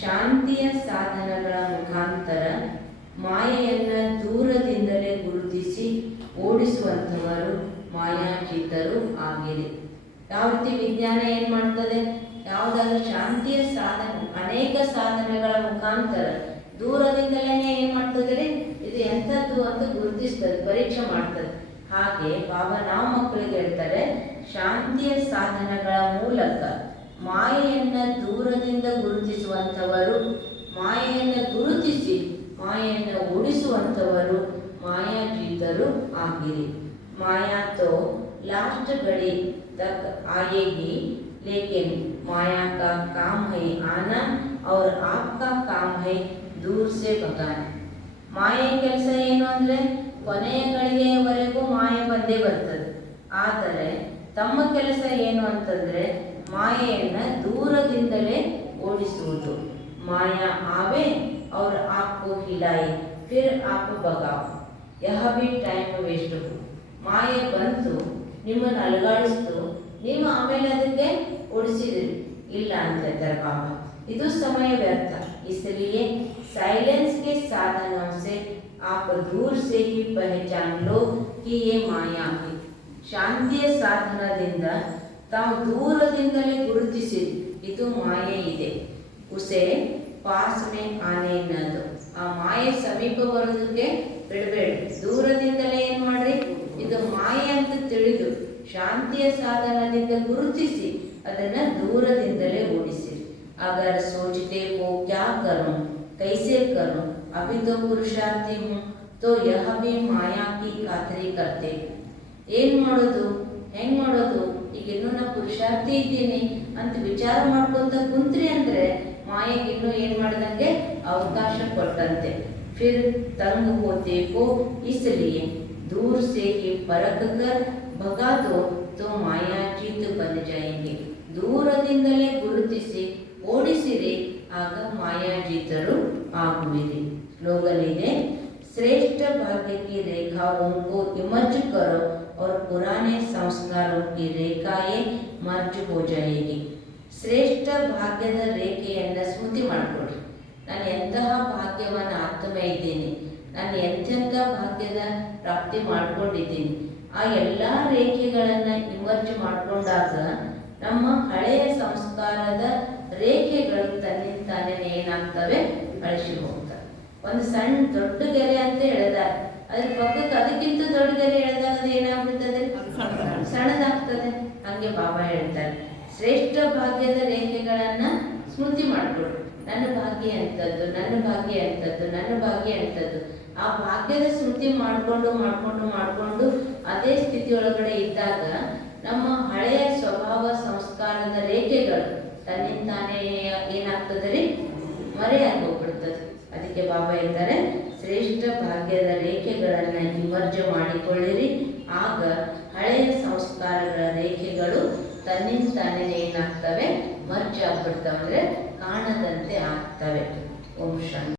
ಶಾಂತಿಯ ಸಾಧನಗಳ ಮುಖಾಂತರ ಮಾಯೆಯನ್ನ ದೂರದಿಂದಲೇ ಗುರುತಿಸಿ ಓಡಿಸುವಂತವರು ಮಾಯಾಚಿತರು ಆಗಿದೆ ಯಾವ ರೀತಿ ವಿಜ್ಞಾನ ಏನ್ ಮಾಡ್ತದೆ? ಯಾವುದಾದ್ರೂ ಶಾಂತಿಯ ಸಾಧನ, ಅನೇಕ ಸಾಧನಗಳ ಮುಖಾಂತರ ದೂರದಿಂದಲೇ ಏನ್ ಮಾಡ್ತದೆ? ಇದು ಎಂಥದ್ದು ಅಂತ ಗುರುತಿಸ್ತದೆ, ಪರೀಕ್ಷೆ ಮಾಡ್ತದೆ. ಹಾಗೆ ಬಾಬಾ ನಾವು ಮಕ್ಕಳಿಗೆ ಹೇಳ್ತಾರೆ, ಶಾಂತಿಯ ಸಾಧನಗಳ ಮೂಲಕ ಮಾಯೆಯನ್ನ ದೂರದಿಂದ ಗುರುತಿಸುವಂಥವರು ಮಾಯೆಯನ್ನು ಗುರುತಿಸಿ ಮಾಯೆಯನ್ನು ಓಡಿಸುವಂಥವರು ಮಾಯಾಜೀತರು ಆಗಿರಿ माया तो लास्ट घड़ी तक आएगी लेकिन माया का काम है आना और आपका काम है दूर से भगाना ಮಾಯೆ ಕೆಲಸ ಏನು ಅಂದರೆ ಕೊನೆಯ ಗಳಿಗೆಯವರೆಗೂ ಮಾಯೆ ಬಂದೇ ಬರ್ತದೆ ಆದರೆ ತಮ್ಮ ಕೆಲಸ ಏನು ಅಂತಂದರೆ ಮಾಯೆಯನ್ನು ದೂರದಿಂದಲೇ ಓಡಿಸುವುದು ಮಾಯಾ ಆವೆ ಅವ್ರ ಆಪು ಹಿಲಾಯಿ ಫಿರ್ ಆಪು ಬಗಾವ್ ಯಹ ಬಿ ಟೈಮ್ ವೇಸ್ಟ್ ಮಾಯೆ ಬಂತು ನಿಮ್ಮನ್ನು ಅಲುಗಾಡಿಸ್ತು ನೀವು ಆಮೇಲೆ ಅದಕ್ಕೆ ಓಡಿಸಿದ್ರಿ ಇಲ್ಲ ಅಂತ ಹೇಳ್ತಾರೆ ಬಾಬಾ ಇದು ಸಮಯ ವ್ಯರ್ಥ इसलिए साइलेंस के साधनों से आप दूर से ही पहचान लो कि ये माया है ಶಾಂತಿಯ ಸಾಧನದಿಂದ ತಾವು ದೂರದಿಂದಲೇ ಗುರುತಿಸಿ, ಇದು ಮಾಯೆ ಇದೆ. ಉಸೆ ವಾಸನೆ ಆನೆ ಅನ್ನೋದು ಆ ಮಾಯೆ ಸಮೀಪ ಬರೋದಕ್ಕೆ ಬಿಡಬೇಡಿ. ದೂರದಿಂದಲೇ ಏನು ಮಾಡ್ರಿ? ಇದು ಮಾಯೆ ಅಂತ ತಿಳಿದು, ಶಾಂತಿಯ ಸಾಧನದಿಂದ ಗುರುತಿಸಿ, ಅದನ್ನ ದೂರದಿಂದಲೇ ಓಡಿಸಿ. ಅಗರ ಸೋಚತೆ ಕೋ ಕ್ಯಾ ಕರು ಕೈಸೆ ಕರು ಅಭಿತೋ ಪುರುಷಾರ್ಥಿ ಹ್ಞೂ ತೋ ಯಹ ಬಿ ಮಾಯಾ ಕಿ ಖಾತರಿ ಕರ್ತೆ. ಏನು ಮಾಡೋದು? ಹೆಂಗೆ ಮಾಡೋದು? ಇನ್ನೂ ನಾ ಪುರುಷಾರ್ಥಿ ಇದ್ದೀನಿ ಅಂತ ವಿಚಾರ ಮಾಡ್ಕೊಂತ ಕುಂತ್ರಿ ಅಂದ್ರೆ ಮಾಯೆಗೆ ಇನ್ನೂ ಏನ್ ಮಾಡ್ದಂಗೆ ಅವಕಾಶ ಕೊಟ್ಟಂತೆ फिर तंग होते हो इसलिए दूर से ही परख कर भगा दो तो माया जीत बन जाएंगे ದೂರದಿಂದಲೇ ಗುರುತಿಸಿ ಓಡಿಸಿರಿ ಆಗ ಮಾಯಾಜೀತರು ಆಗುವಿರಿ ಸ್ಲೋಗನ್ श्रेष्ठ भाग्य की रेखाओं को इमर्ज करो और पुराने संस्कारों की रेखाएं मर्ज हो जाएगी ಶ್ರೇಷ್ಠ ಭಾಗ್ಯದ ರೇಖೆಯನ್ನು ಸ್ಮೃತಿ ಮಾಡಿಕೊಡ್ರಿ ನಾನು ಎಂತಹ ಭಾಗ್ಯವನ್ನು ಆತ್ಮ ಇದ್ದೀನಿ ನಾನು ಎಂತೆಂಥ ಭಾಗ್ಯದ ಪ್ರಾಪ್ತಿ ಮಾಡ್ಕೊಂಡಿದ್ದೀನಿ ಆ ಎಲ್ಲ ರೇಖೆಗಳನ್ನು ಇಮರ್ಜ್ ಮಾಡಿಕೊಂಡಾಗ ನಮ್ಮ ಹಳೆಯ ಸಂಸ್ಕಾರದ ರೇಖೆಗಳು ತನ್ನಿಂತಾನೇ ಏನಾಗ್ತವೆ ಅಳಿಸಿ ಹೋಗ್ತವೆ ಒಂದು ಸಣ್ಣ ದೊಡ್ಡ ಗೆರೆ ಅಂತ ಹೇಳಿದಾರೆ ಅದ್ರ ಪಕ್ಕಕ್ಕೆ ಅದಕ್ಕಿಂತ ದೊಡ್ಡ ಗೆರೆ ಎಳೆದಾಗ ಅದು ಏನಾಗ್ಬಿಡ್ತದೆ? ಸಣ್ಣದಾಗ್ತದೆ. ಹಂಗೆ ಬಾಬಾ ಹೇಳ್ತಾರೆ. ಶ್ರೇಷ್ಠ ಭಾಗ್ಯದ ರೇಖೆಗಳನ್ನ ಸ್ಮೃತಿ ಮಾಡ್ಕೊಳ್ಳಿ ನನ್ನ ಭಾಗ್ಯ ಅಂತದ್ದು ನನ್ನ ಭಾಗ್ಯ ಅಂತದ್ದು ನನ್ನ ಭಾಗ್ಯ ಅಂತದ್ದು ಆ ಭಾಗ್ಯದ ಸ್ಮೃತಿ ಮಾಡಿಕೊಂಡು ಮಾಡಿಕೊಂಡು ಮಾಡಿಕೊಂಡು ಅದೇ ಸ್ಥಿತಿ ಒಳಗಡೆ ಇದ್ದಾಗ ನಮ್ಮ ಹಳೆಯ ಸ್ವಭಾವ ಸಂಸ್ಕಾರದ ರೇಖೆಗಳು ತನ್ನಿಂದಾನೇ ಏನಾಗ್ತದೆ ರೀ? ಮರೆಯಾಗಿ ಹೋಗ್ಬಿಡ್ತದೆ. ಅದಕ್ಕೆ ಬಾಬಾ ಹೇಳ್ತಾರೆ ಶ್ರೇಷ್ಠ ಭಾಗ್ಯದ ರೇಖೆಗಳನ್ನು ನಿಮರ್ಜ ಮಾಡಿಕೊಳ್ಳಿರಿ. ಆಗ ಹಳೆಯ ಸಂಸ್ಕಾರಗಳ ರೇಖೆಗಳು ತನ್ನಿಂತಾನೇ ಏನಾಗ್ತವೆ? ಮರ್ಜ್ ಅಂದರೆ ಕಾಣದಂತೆ ಆಗ್ತವೆ. ಓಂ ಶಾಂತಿ.